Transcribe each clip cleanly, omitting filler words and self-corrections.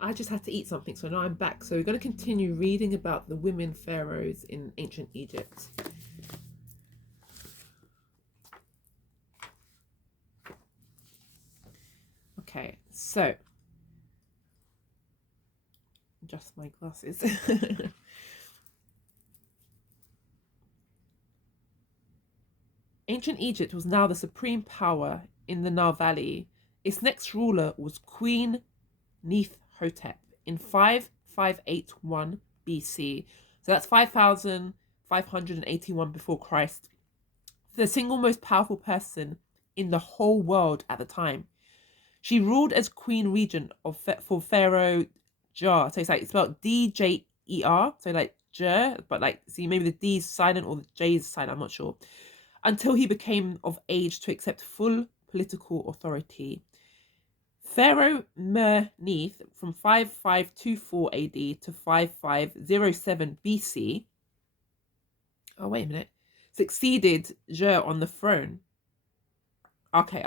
I just had to eat something, so now I'm back. So we're going to continue reading about the women pharaohs in ancient Egypt. Okay, so adjust my glasses. Ancient Egypt was now the supreme power in the Nile Valley. Its next ruler was Queen Neith-hotep in 5581 BC. So that's 5581 before Christ. The single most powerful person in the whole world at the time. She ruled as queen regent for Pharaoh Jar. So it's spelled Djer. So like Jer, but like see maybe the D is silent or the J is silent. I'm not sure. Until he became of age to accept full political authority. Pharaoh Mer-Neith from 5524 AD to 5507 BC. Oh wait a minute. Succeeded Jer on the throne. Okay,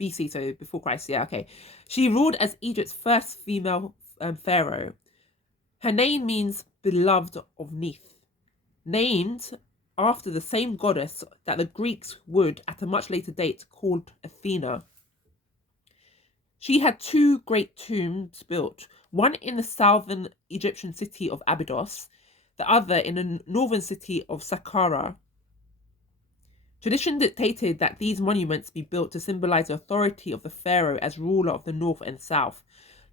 BC, so before Christ, yeah, okay. She ruled as Egypt's first female pharaoh. Her name means beloved of Neith, named after the same goddess that the Greeks would, at a much later date, called Athena. She had two great tombs built, one in the southern Egyptian city of Abydos, the other in the northern city of Saqqara. Tradition dictated that these monuments be built to symbolize the authority of the pharaoh as ruler of the north and south,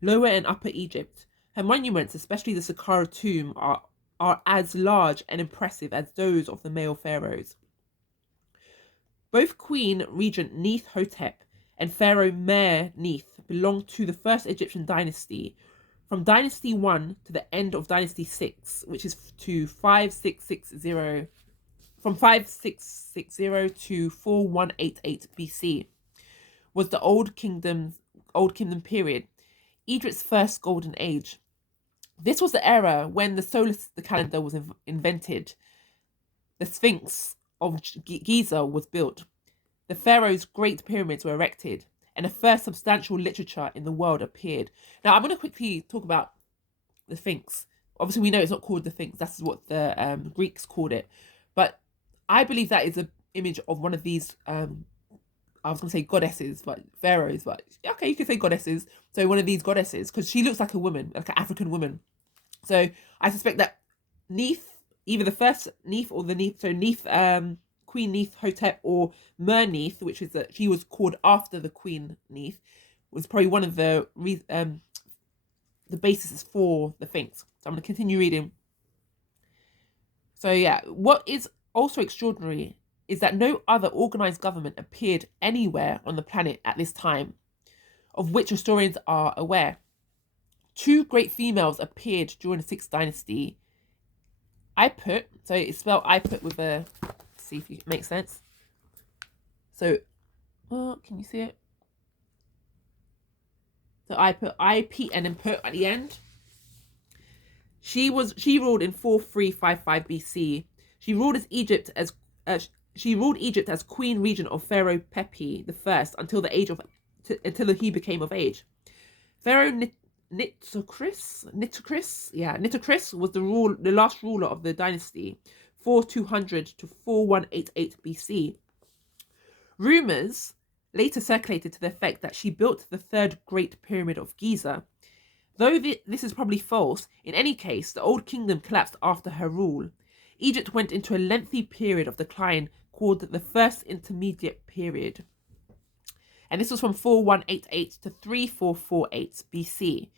lower and upper Egypt. Her monuments, especially the Saqqara tomb, are as large and impressive as those of the male pharaohs. Both Queen Regent Neith-hotep and Pharaoh Mer-Neith belonged to the first Egyptian dynasty, from Dynasty 1 to the end of Dynasty 6, which is to 5660 from 5660 to 4188 BC, was the Old Kingdom period, Egypt's first golden age. This was the era when the solar calendar was invented. The Sphinx of Giza was built. The pharaoh's great pyramids were erected, and the first substantial literature in the world appeared. Now, I'm going to quickly talk about the Sphinx. Obviously, we know it's not called the Sphinx. That's what the Greeks called it. But I believe that is an image of one of these, I was going to say goddesses, but pharaohs, but okay, you could say goddesses. So one of these goddesses, because she looks like a woman, like an African woman. So I suspect that Neith, either the first Neith or the Neith, so Neith, Queen Neith-hotep or Mer-Neith, which is that she was called after the Queen Neith, was probably one of the basis for the Sphinx. So I'm going to continue reading. So yeah, what is also extraordinary is that no other organized government appeared anywhere on the planet at this time, of which historians are aware. Two great females appeared during the 6th dynasty. Iput, so it's spelled Iput with a, see if it makes sense. So, can you see it? So I put IP and then put at the end. She ruled in 4355 BC. She ruled Egypt as queen regent of Pharaoh Pepi I until until he became of age. Pharaoh Nitocris was the last ruler of the dynasty, 4200 to 4188 BC. Rumors later circulated to the effect that she built the third Great Pyramid of Giza. Though this is probably false, in any case, the Old Kingdom collapsed after her rule. Egypt went into a lengthy period of decline called the First Intermediate Period. And this was from 4188 to 3448 BC.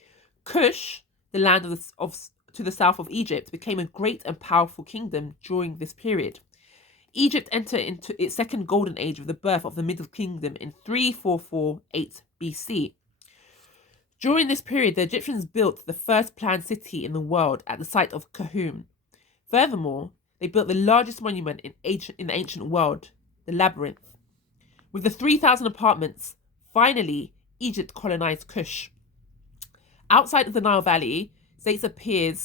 Kush, the land to the south of Egypt, became a great and powerful kingdom during this period. Egypt entered into its second golden age with the birth of the Middle Kingdom in 3448 BC. During this period, the Egyptians built the first planned city in the world at the site of Khartoum. Furthermore, they built the largest monument in the ancient world, the Labyrinth. With the 3,000 apartments, finally, Egypt colonized Kush. Outside of the Nile Valley, states appeared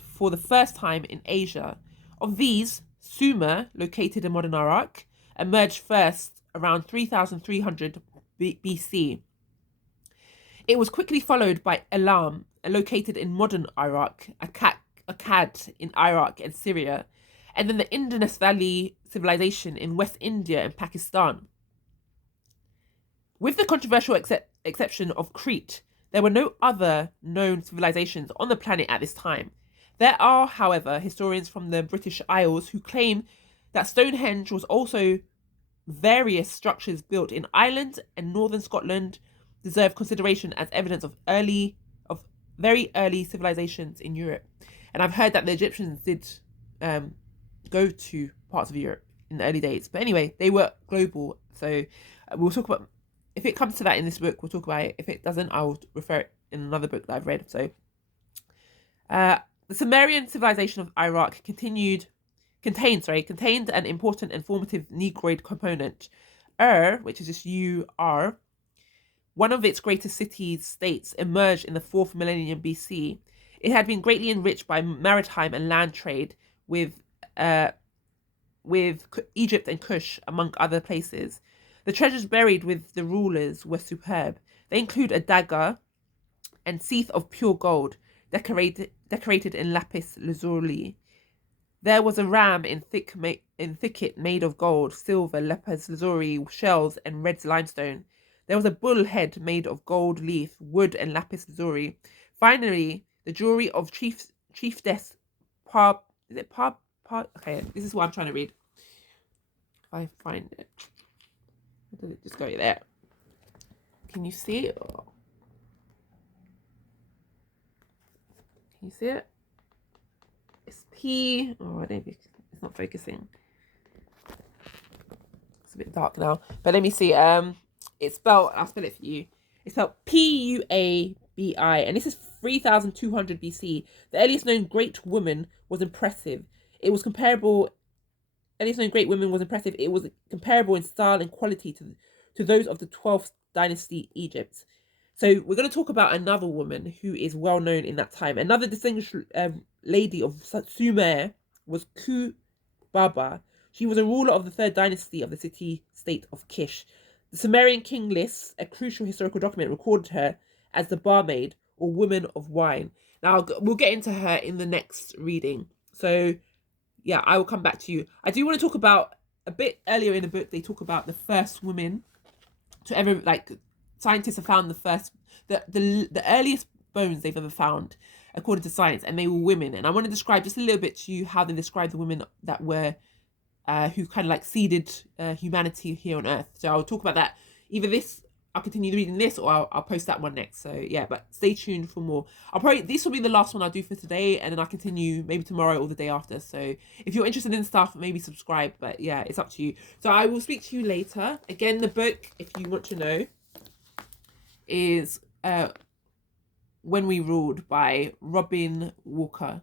for the first time in Asia. Of these, Sumer, located in modern Iraq, emerged first around 3,300 BC. It was quickly followed by Elam, located in modern Iraq, Akkad in Iraq and Syria, and then the Indus Valley civilization in West India and Pakistan. With the controversial exception of Crete, there were no other known civilizations on the planet at this time. There are, however, historians from the British Isles who claim that Stonehenge was also various structures built in Ireland and northern Scotland deserve consideration as evidence of very early civilizations in Europe. And I've heard that the Egyptians did go to parts of Europe in the early days. But anyway, they were global. So we'll talk about, if it comes to that in this book, we'll talk about it. If it doesn't, I'll refer it in another book that I've read. So the Sumerian civilization of Iraq contained an important and formative Negroid component. Which is just U-R, one of its greatest cities-states, emerged in the 4th millennium BC. It had been greatly enriched by maritime and land trade with Egypt and Kush, among other places. The treasures buried with the rulers were superb. They include a dagger and sheath of pure gold, decorated in lapis lazuli. There was a ram in thicket made of gold, silver, lapis lazuli, shells, and red limestone. There was a bull head made of gold leaf, wood, and lapis lazuli. Finally, the jewelry of chiefess okay, this is what I'm trying to read. If I find it. Does it just go there? Can you see it? Can you see it? It's P. Oh, maybe it's not focusing. It's a bit dark now. But let me see. It's spelled. I'll spell it for you. It's spelled Puabi, and this is 3200 BC. The earliest known great woman was impressive. It was comparable. Earliest known great woman was impressive. It was comparable in style and quality to those of the 12th dynasty Egypt. So we're going to talk about another woman who is well known in that time. Another distinguished lady of Sumer was Baba. She was a ruler of the 3rd dynasty of the city-state of Kish. The Sumerian king lists, a crucial historical document, recorded her as the barmaid or woman of wine. Now, we'll get into her in the next reading. So, yeah, I will come back to you. I do want to talk about, a bit earlier in the book, they talk about the first women to ever, scientists have found the earliest bones they've ever found, according to science, and they were women. And I want to describe just a little bit to you how they describe the women that were, who kind of seeded humanity here on Earth. So I'll talk about that. Either I'll continue reading this, or I'll post that one next. So yeah, but stay tuned for more. This will be the last one I'll do for today, and then I'll continue maybe tomorrow or the day after. So if you're interested in stuff, maybe subscribe. But yeah, it's up to you. So I will speak to you later. Again, the book, if you want to know, is When We Ruled by Robin Walker.